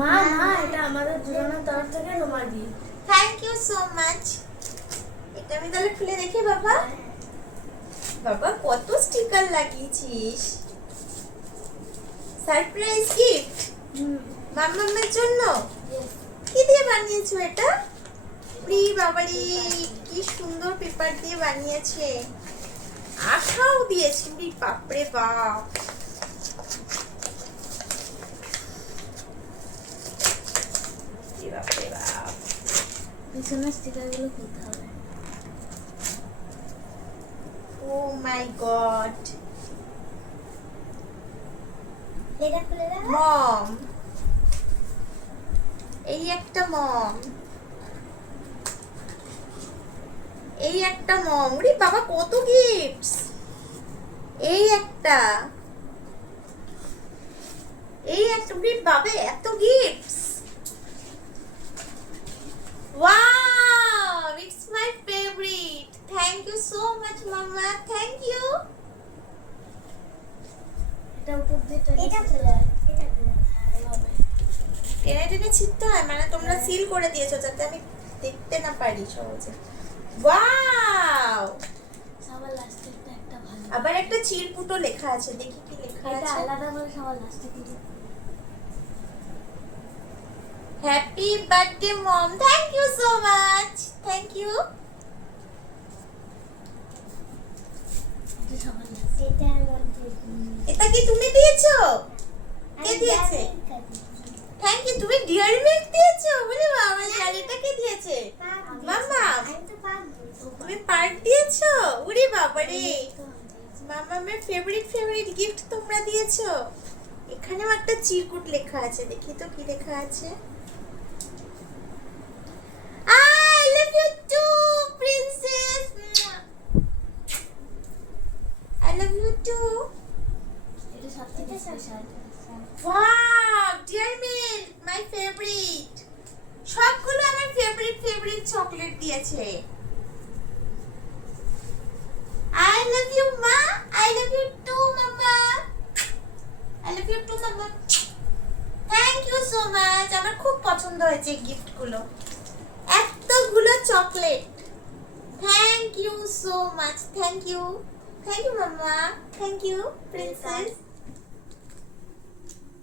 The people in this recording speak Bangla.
মা মা এটা আমাদের দুজনের তরফ থেকে তোমার gift. Thank you so much. এটা আমি তাহলে খুলে দেখি বাবা। বাবা কত স্টিকার লাগিয়েছিস, সারপ্রাইজ গিফট মাম্মামের জন্য। কি দিয়ে বানিয়েছো এটা? বাবারি কি সুন্দর পেপার দিয়ে বানিয়েছে, আঠাও দিয়েছে। বাপরে বাপ, বাপরে বাপ। পিছনের স্টিকারগুলো খুলতে হবে। ও মাই গড, এটা খুলে দাও। মম, এই একটা মম, এই একটা মম। ওরে বাবা কত গিফটস। এই একটা, এই একটা, ওরে বাবা এত gifts. Wow, it's my favourite. Thank you so much mamma, thank you. এটা উপর দিয়ে এটা খুলে এটা খুলে হবে। টেনে টেনে ছিটতে হয়, মানে তোমরা সিল করে দিয়েছো যাতে আমি দেখতে না পারি সহজে। ওয়াও, সবার লাস্টেরটা একটা ভালো। আবার একটা চিরপুটো লেখা আছে, দেখি কি লেখা এটা আছে। আলাদা করে সবার লাস্টে দিয়ে। Happy birthday mom, thank you so much, thank you. এটা সবার লাস্টে। এটার মধ্যে এটা কি তুমি দিয়েছো? কে দিয়েছে? Thank you. তুমি ডিয়ারি মিল্ক দিয়েছো? বলে বাবা, আর এটা কে দিয়েছে? মাম্মা, তুমি পার্ক দিয়েছো? ওরে বাবা রে, মামামের ফেভারিট গিফট তোমরা দিয়েছো। এখানেও একটা চিরকুট লেখা আছে, দেখি তো কি লেখা আছে। I love you too princess, I love you too. এটা সবথেকে special. Wow, Dairy Milk my favourite. সবগুলো আমার ফেভারিট চকলেট দিয়েছে। I love you মা, I love you too মামা, I love you too মামা। Thank you so much. আমার খুব পছন্দ হয়েছে গিফট গুলো, এতগুলো chocolate. Thank you so much, thank you মামা, থ্যাংক ইউ প্রিন্সেস।